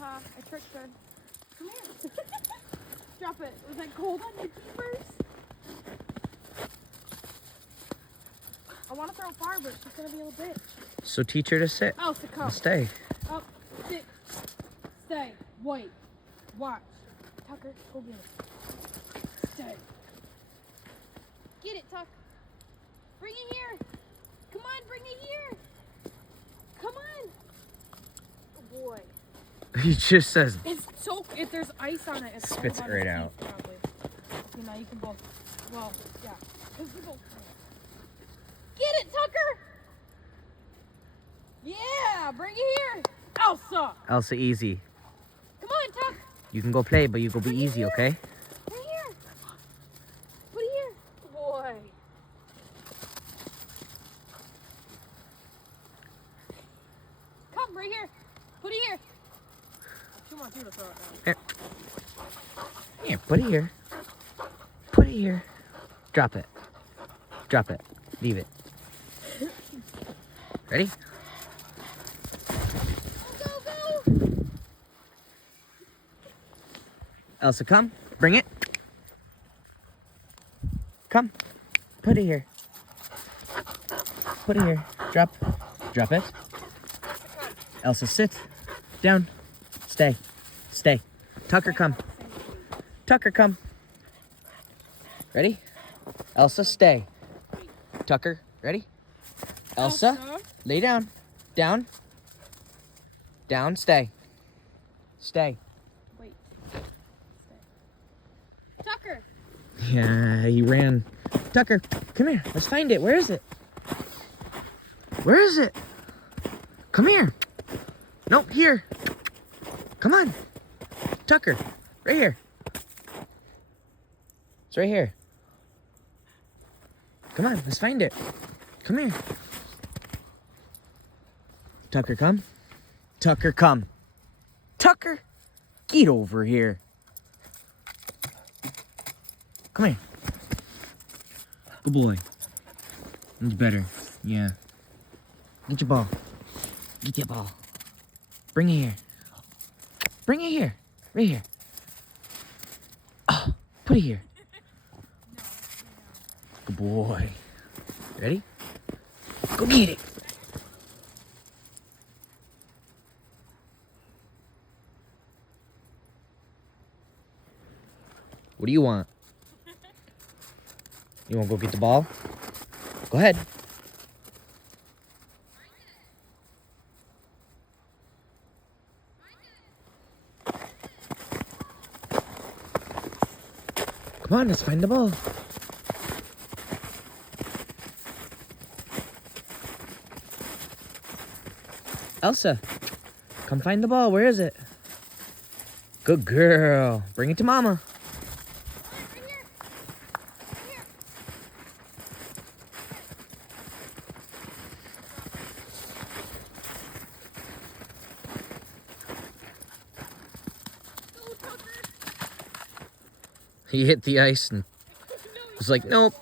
I tricked her. Come here. Drop it. Was that cold on your keepers? I want to throw far, but she's going to be a little bitch. So teach her to sit. Oh, so come. And stay. Up, sit, stay, wait, watch. Tucker, go get it. Stay. Get it, Tuck. Bring it here. Come on, bring it here. Come on. Oh boy. He just says. It's so, if there's ice on it, it's Spits cold it on right his out. teeth, probably. You know, you can both, well, yeah. Because we both. Get it, Tucker. Yeah, bring it here. Elsa. Elsa, easy. Come on, Tuck. You can go play, but you go be easy, okay? Right here. Put it here. Boy. Come, right here. Put it here. She wants you to throw it down. Here, put it here. Put it here. Drop it. Drop it. Leave it. Ready? Go, go. Elsa, come. Bring it. Come. Put it here. Put it here. Drop. Drop it. Elsa, sit. Down. Stay. Stay. Tucker, come. Tucker, come. Ready? Elsa, stay. Tucker, ready? Elsa, lay down. Down. Down, stay. Stay. Wait. Stay. Tucker. Yeah, he ran. Tucker, come here. Let's find it. Where is it? Where is it? Come here. Nope, here. Come on. Tucker, right here. It's right here. Come on, let's find it. Come here. Tucker, come. Tucker, come. Tucker, get over here. Come here. Good boy. That's better. Yeah. Get your ball. Get your ball. Bring it here. Bring it here. Right here. Oh, put it here. Good boy. Ready? Go get it. What do you want? You want to go get the ball? Go ahead. Come on, let's find the ball. Elsa, come find the ball. Where is it? Good girl. Bring it to Mama. Right here. Right here. Go, Tucker. He hit the ice and was like, nope.